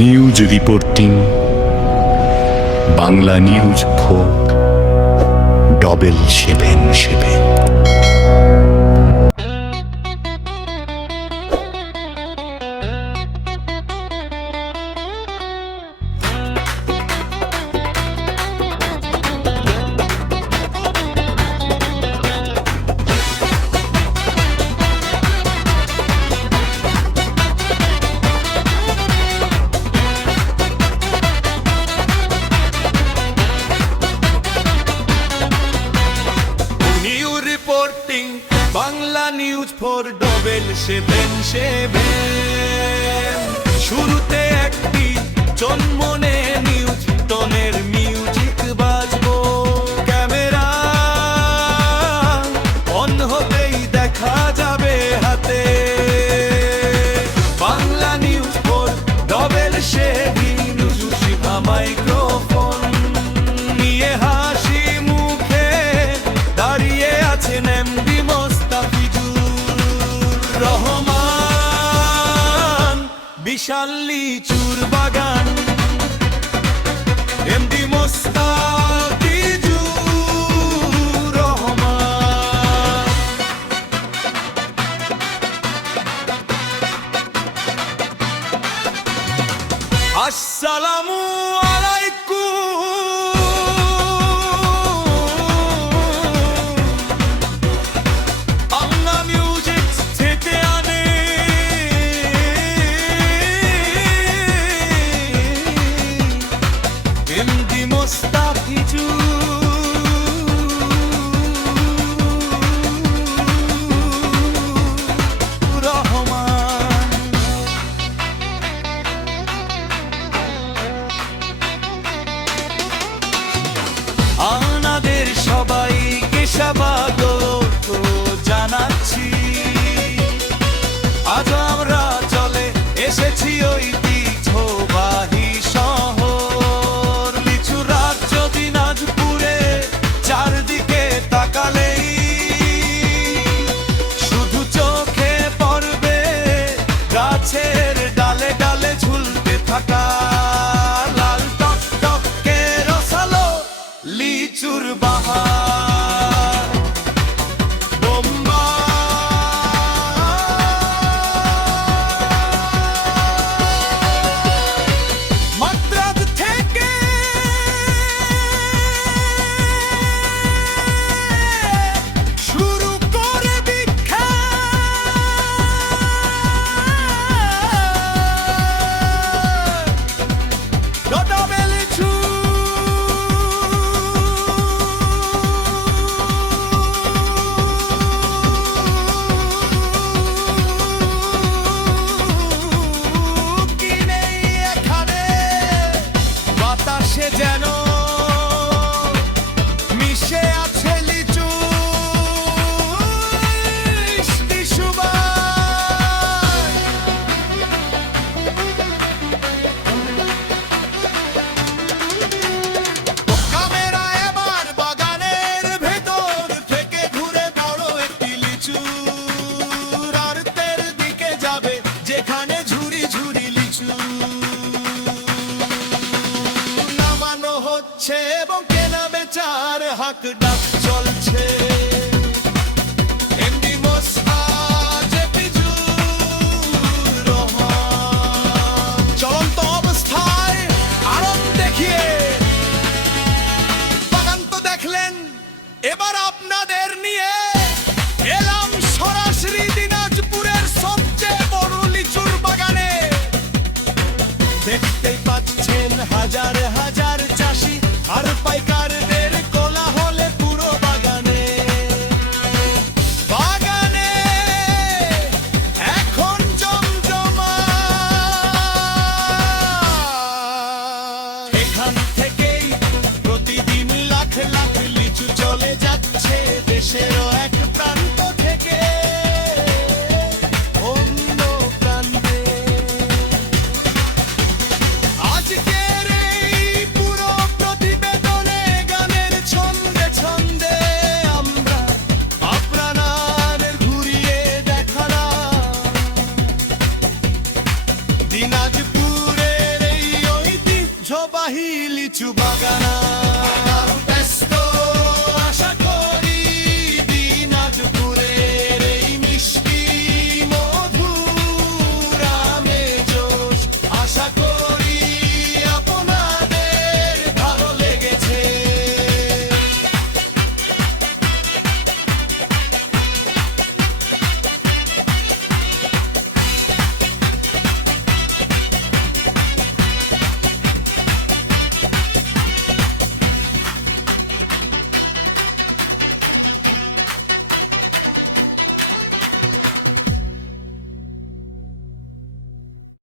News reporting Bangla news ভোগ 777। Bangla news 777। শুরুতে একটি জন্মনে নিউজ টনের মিউজিক বাজবো, ক্যামেরা অন হতেই দেখা যাবে হাতে বাংলা নিউজ 777। মাইক্রোফোন নিয়ে হাসি মুখে দাঁড়িয়ে আছেন এমডি রহমান, বিশাল লিচুর বাগান এমডি মোস্তাফিজুর রহমান। আসসালামু আলাইকুম, বাংলা মিউজিক থেকে আনে এমডি মোস্তাফিজুর রহমান। আপনাদের সবাইকে স্বাগত জানাচ্ছি। আজ আমরা চলে এসেছি ঐতিহ্যবাহী শহর লিচু রাজ্য দিনাজপুরে। চারদিকে তাকালেই শুধু চোখে পড়বে গাছের ডালে ডালে ঝুলতে থাকা লাল টকটকে রসালো লিচুর বাহার। মাদ্রাজ থেকে শুরু করে বিখ্যাত লিচু বাতাসে যেন মিশে আছে লিচু সুবাস। ক্যামেরা এবার বাগানের ভেতর থেকে ঘুরে বড় একটি লিচু আরতের দিকে যাবে, যেখানে ঝুরি ঝুরি লিচু নামানো হচ্ছে এবং কেনা বেচার হাক ডাক চলছে। এমডি মোস্তাফিজুর রহমান চলন্ত অবস্থায় আরাম দেখিয়ে বাগান তো দেখলেন, এবার আপনাদের নিয়ে এলাম সরাসরি দিনাজপুরের সবচেয়ে বড় লিচুর বাগানে। দেখতেই পাচ্ছেন হাজার হাজার চাষি আর পাইকারদের কোলাহলে পুরো বাগানে বাগানে এখন জমজমা। এখান থেকেই প্রতিদিন লাখ লাখ লিচু চলে যাচ্ছে দেশেরও এক প্রান্ত থেকে অন্য প্রান্তে। আজকের এই পুরো প্রতিবেদনে গানের ছন্দে ছন্দে আমরা আপনাদের ঘুরিয়ে দেখালাম দিনাজপুরের ঐতিহ্যবাহী লিচু বাগানা।